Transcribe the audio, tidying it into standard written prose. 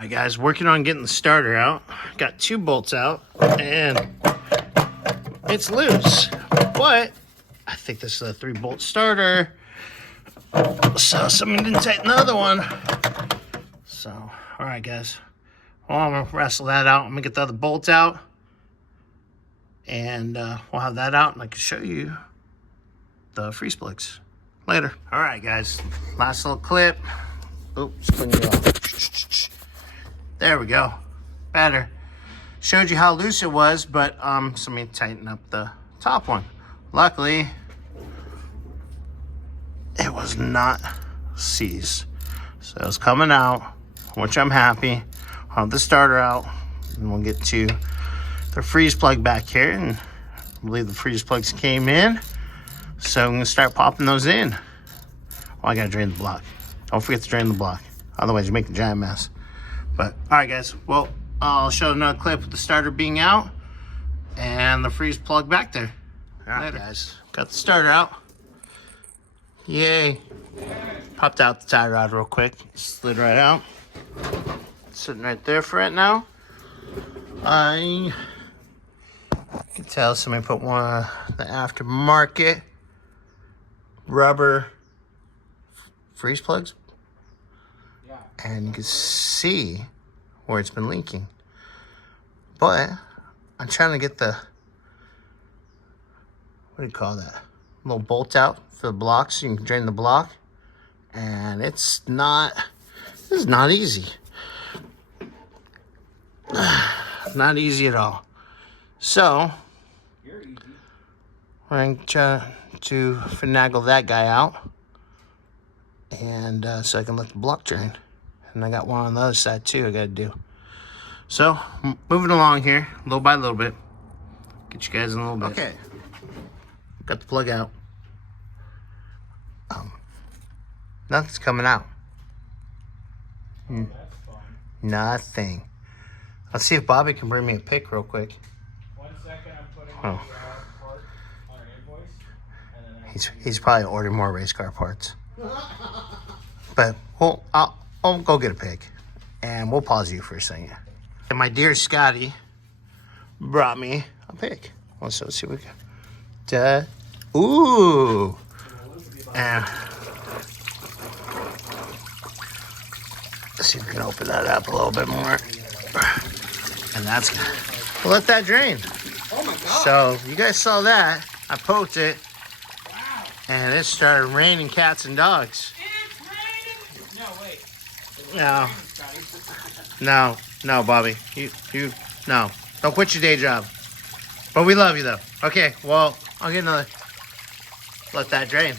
All right, guys, working on getting the starter out. Got 2 bolts out, and it's loose. But I think this is a 3-bolt starter. So someone didn't tighten the other one. So, all right, guys. Well, I'm gonna wrestle that out. I'm gonna get the other bolt out, and we'll have that out, and I can show you the freeze plugs later. All right, guys. Last little clip. Oops, clean it off. There we go. Better. Showed you how loose it was, but so let me tighten up the top one. Luckily, it was not seized. So it's coming out, which I'm happy. I'll have the starter out, and we'll get to the freeze plug back here. And I believe the freeze plugs came in. So I'm gonna start popping those in. Oh, I gotta drain the block. Don't forget to drain the block. Otherwise you make a giant mess. But, all right, guys. Well, I'll show another clip with the starter being out and the freeze plug back there. All right, guys. Got the starter out. Yay. Popped out the tie rod real quick. Slid right out. Sitting right there for it now. I can tell somebody put one of the aftermarket rubber freeze plugs. And you can see where it's been leaking. But I'm trying to get the, what do you call that? Little bolt out for the block so you can drain the block. And it's not, this is not easy. Not easy at all. So, we're going to try to finagle that guy out. And so I can let the block drain. And I got one on the other side too I gotta do. So, moving along here, little by little bit. Get you guys in a little bit. Okay. Got the plug out. Nothing's coming out. Nothing. Let's see if Bobby can bring me a pick real quick. 1 second, I'm putting the part on our invoice. And then He's probably ordering more race car parts. But I'll go get a pick, and we'll pause you for a second. And my dear Scotty brought me a pick. Let's see what we got. Ooh. And let's see if we can open that up a little bit more. And that's good. We'll let that drain. Oh my God. So you guys saw that. I poked it. wow. And it started raining cats and dogs. It's raining! No, wait. No, Bobby. No. Don't quit your day job. But we love you, though. Okay, well, I'll get another. Let that drain.